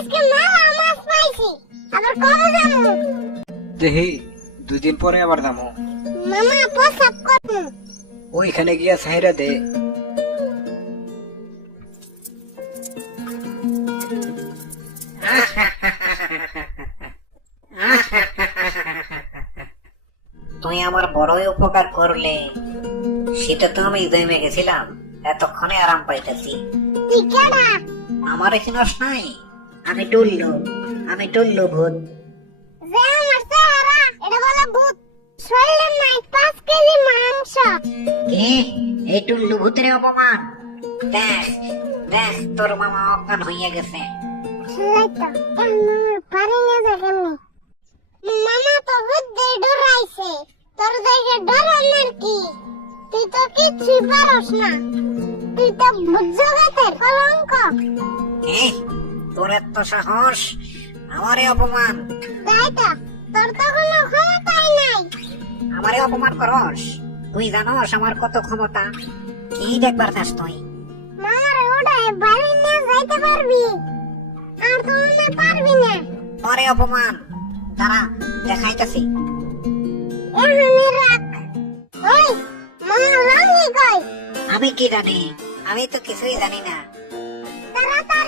আজকে মেলা মাছ পাইছি। আবার কবে যাব? দেহি দুদিন পরে আবার দামো মামা প্রসাব করব। ওইখানে গিয়া সাইরা দে। তুই আমার বড়ই উপকার করলে। সেটা তো আমি জমে গেছিলাম। এতক্ষণে আরাম পাইতেছি। আমার চিনস নাই? আমি টুল্লু আমি টুল্লু ভূত যে আমার চেহারা এটা বলে ভূত। শরীরের নাই পাঁচ কেজি মাংস। কি? এই টুল্লু ভূতের অপমান। দেখ দেখ তোর মামা অজ্ঞান হইয়া গেছে। মামা তো বুদ্ধি ডরাইছে। তোর দেখে ডরানোর কি? তুই তো কিছুই পারস না। তুই তো ভূত জগতের কলঙ্ক। কি তোর এত সাহস আমারে অপমান। তাই তো তোর তো কোনো ক্ষমতাই নাই। আমারে অপমান করস? তুই জানোস আমার কত ক্ষমতা। কি দেখবার চাস তুই? ওটাই বাড়ি যাইতে পারবি। আর তো মনে পারবি না। তোরে অপমান। দাঁড়া দেখাইতেছি। এমনি রাখ। ওই লাঙ্গি কই? আমি কি জানি? আমি তো কিছুই জানি না। তাড়াতাড়ি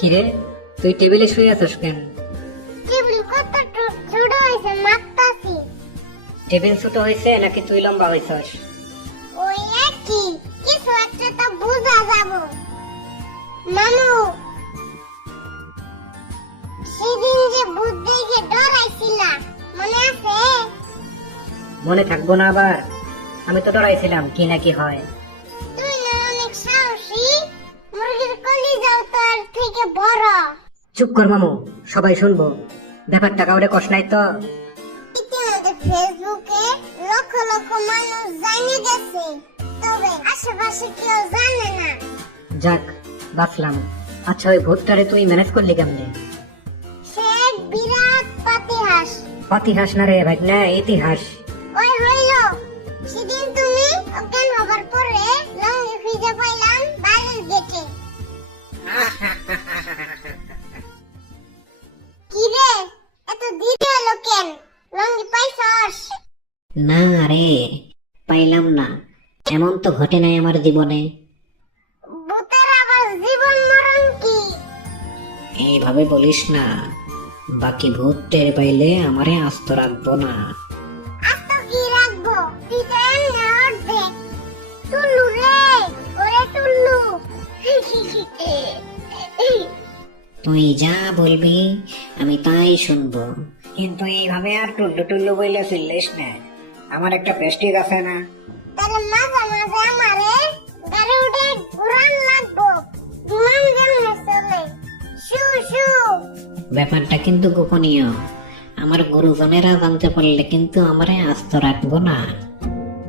কিরে তুই টেবিলে শুয়ে আছিস কেন? টেবিল কত ছোট হয়েছে মাপতাছি। টেবিল ছোট হয়েছে নাকি তুই লম্বা হয়েছিস ওই একই কিছু একটা তো বোঝা যাব। মামু সেদিন যে ভূত দেখে ডরাইছিলা মনে আছে? মনে থাকব না আবার। আমি তো ডরাইছিলাম কি না কি হয়। তুই না অনেক সাহসী মুরগির কলি যাও তোর থেকে বড়। চুপ কর মামু সবাই শুনব। ব্যাপারটা কাউরে কষ্ট নাই তো। ইতিমধ্যে ফেসবুকে লক্ষ লক্ষ মানুষ জানে গেছে। তবে আশেপাশে কেউ জানে না। যাক বাঁচলাম। আচ্ছা ওই ভূতটারে তুই ম্যানেজ করলি কেমনে? ইতিহাস না রে ভাই? না ইতিহাস। ওই হইল। সেদিন তুমি অজ্ঞান হবার পরে লঙ্গি খুঁজে পাইলাম বাড়ির গেটে। কি রে? এত ধীরে এলো কেন? লঙ্গি পাইছস? না রে পাইলাম না। এমন তো ঘটে নাই আমার জীবনে। ভূতের আবার জীবন মরণ কি? এইভাবে বলিস না। বাকি ভূত টের পাইলে আমারে আস্ত রাখব না। আর কি রাখব? তুই তো এমনি অর্ধেক। টুল্লু রে ওরে টুল্লু তুই যা বলবি আমি তাই শুনব। কিন্তু এইভাবে আর টুল্লু টুল্লু বইলে ফিরলিস না। আমার একটা প্রেস্টিজ আছে না। তাহলে মাঝে মাঝে আমারে গাড়ি উঠে উড়ান লাগবো। বিমান যেমনে চলে। শু শু। ব্যাপারটা কিন্তু গোপনীয়। আমার গুরুজনেরা জানতে পারলে কিন্তু আমারে আস্ত রাখব না।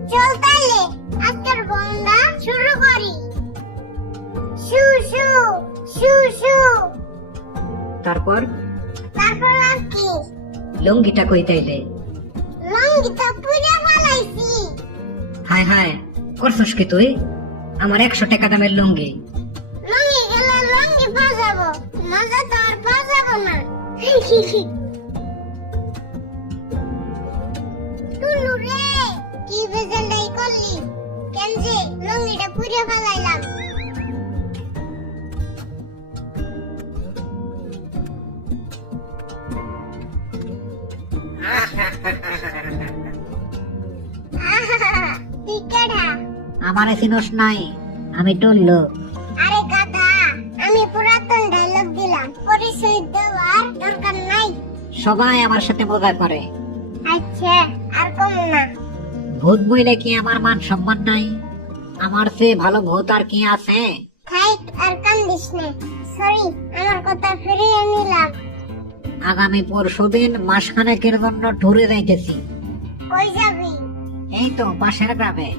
চল তাইলে আজকের বন্ধা শুরু করি। শু শু শু শু। তারপর? তারপর আর কি? লুঙ্গিটা কই তাইলে? লঙ্গি পুড়ে ফেলাইছি। হায় হায় করছস কি তুই? আমার একশো টাকা দামের লঙ্গি। টুলু রে, কি বেজালাই করলি? কেন যে লঙ্গিটা পুড়ে ফেলাইলাম তুই চিনস নাই, আমি টুল্লু সবাই আমার সাথে মজা করে। আচ্ছা আর কম না। ভূত বইলে কি আমার মান সম্মান নাই? আমার চেয়ে ভালো ভূত আর কি আছে? থাইক আর কান্দিস না। সরি আমার কথা ফিরিয়ে নিলাম। আগামী পরশু দিন মাসখানেকের জন্য ট্যুরে যাইতেছি। কই যাবি? এই তো পাশের গ্রামে।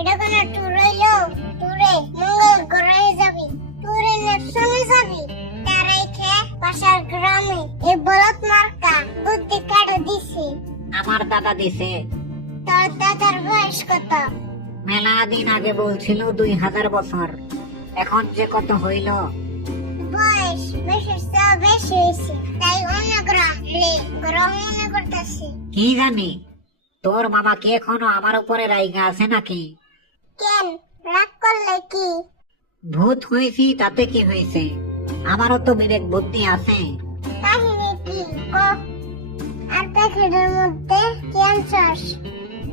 এটা কোন ট্যুর হইল? ট্যুরে মঙ্গল গ্রহে যাবি। ট্যুরে নেপসনে যাবি? পাশের গ্রামে এ বলত মার্কা আমার দাদা দিছে। তোর দাদার বয়স কত? মেলা দিন আগে বলছিল দুই হাজার বছর। এখন যে কত হইল? বয়স বেশি বেশি হয়েছে তাই অন্য গ্রহ রে গ্রহ মনে করতেছি। কি জানি? তোর মামা কি এখনও আমার উপরে রাইগা আছে নাকি? কেন? রাগ করলে কি? ভূত হয়েছি তাতে কি হয়েছে? আমারও তো বিবেক বুদ্ধি আছে। কাহিনী কি? ক। আর প্যাকেটের মধ্যে কি আনছস?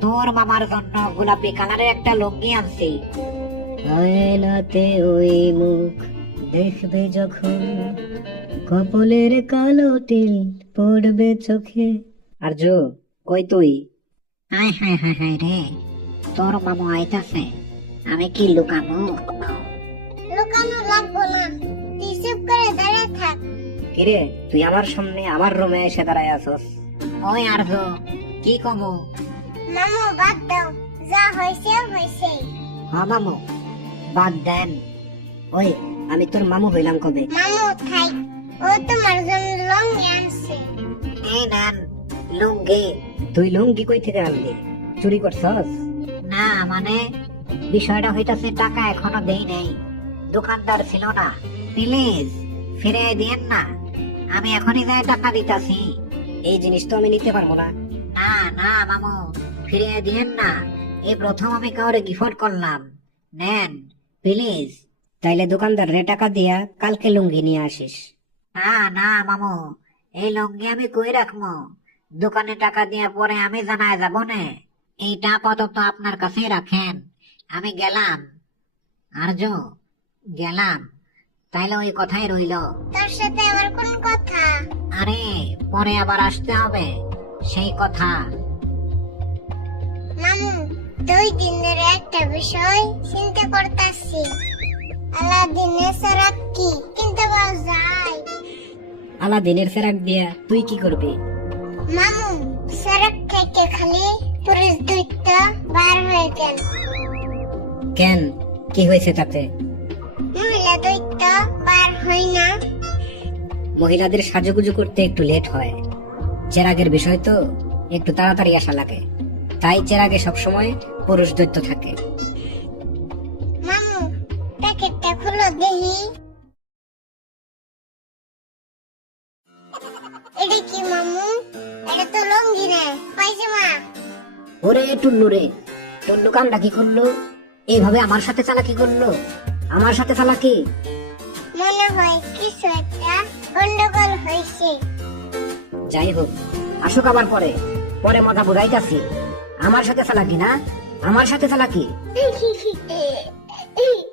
তোর মামার জন্য গোলাপি কালারের একটা লুঙ্গি আনছি। আয়নাতে ওই মুখ দেখবে যখন কপলের কালো তিল পড়বে চোখে। আরজু কই তুই? হাই হাই হাই হাই রে তোর মামু আইতাছে। আমি কি লুকামু? লুকানো লাগবো না। করে দাঁড়িয়ে থাক। কিরে তুই আমার সামনে আমার রুমে এসে দাঁড়ায় আছস? ওই আরজু কি কমু মামু বাদ দাও। যা হয়েছে হয়েছে। হ্যাঁ মামু। বাদ দেন। ওই আমি তোর মামু হইলাম কবে? মামু থাই। ও তোমার জন্য লঙ্গি আনছে। এই নেন লুঙ্গি। তুই লুঙ্গি কই থেকে আনলি? চুরি করছস? না মানে বিষয়টা হইতাছে টাকা এখনও দেই নাই। দোকানদার ছিল না। প্লিজ ফিরে দিয়েন না। আমি এখনই যাই টাকা দিতাছি। এই জিনিস তো আমি নিতে পারব না। না না মামু ফিরে দিয়েন না। এই প্রথম আমি কাউরে গিফট করলাম। নেন প্লিজ। তাইলে দোকানদার রে টাকা দিয়া কালকে লুঙ্গি নিয়ে আসিস। না না মামু এই লুঙ্গি আমি কই রাখব দোকানে টাকা দিয়ে পরে আমি জানায় যাব না। এইটা আপাতত আপনার কাছেই রাখেন। আমি গেলাম। আর্য গেলাম। তাইলে ওই কথাই রইল। তার সাথে আমার কোন কথা? আরে পরে আবার আসতে হবে। সেই কথা। মামু দুই দিন ধরে একটা বিষয় চিন্তা করতেছি। আলাদিনের সারাক কি? কিনতে পাওয়া যায়। আলাদিনের ফেরাক দিয়া তুই কি করবি? মামু সারাক থেকে খালি পুরুষ দুইটা বার হয়ে গেল। কেন? কি হয়েছে তাতে? হয় না? মহিলাদের সাজুগুজু করতে একটু লেট হয়। চেরাগের বিষয় তো একটু তাড়াতাড়ি আসা লাগে। তাই চেরাগে সবসময় পুরুষ দৈত্য থাকে। মামু প্যাকেটটা খুলো দেখি। এটা কি মামু? এটা তো লঙ্গি না পায়জামা। ওরে রে কামটা কি করল এইভাবে আমার সাথে চালাকি করল? আমার সাথে চালাকি? মনে হয় কিছু একটা গন্ডগোল হয়েছে। যাই হোক আসুক আবার পরে। পরে মজা বুঝাইতাছি। আমার সাথে চালাকি না? আমার সাথে চালাকি?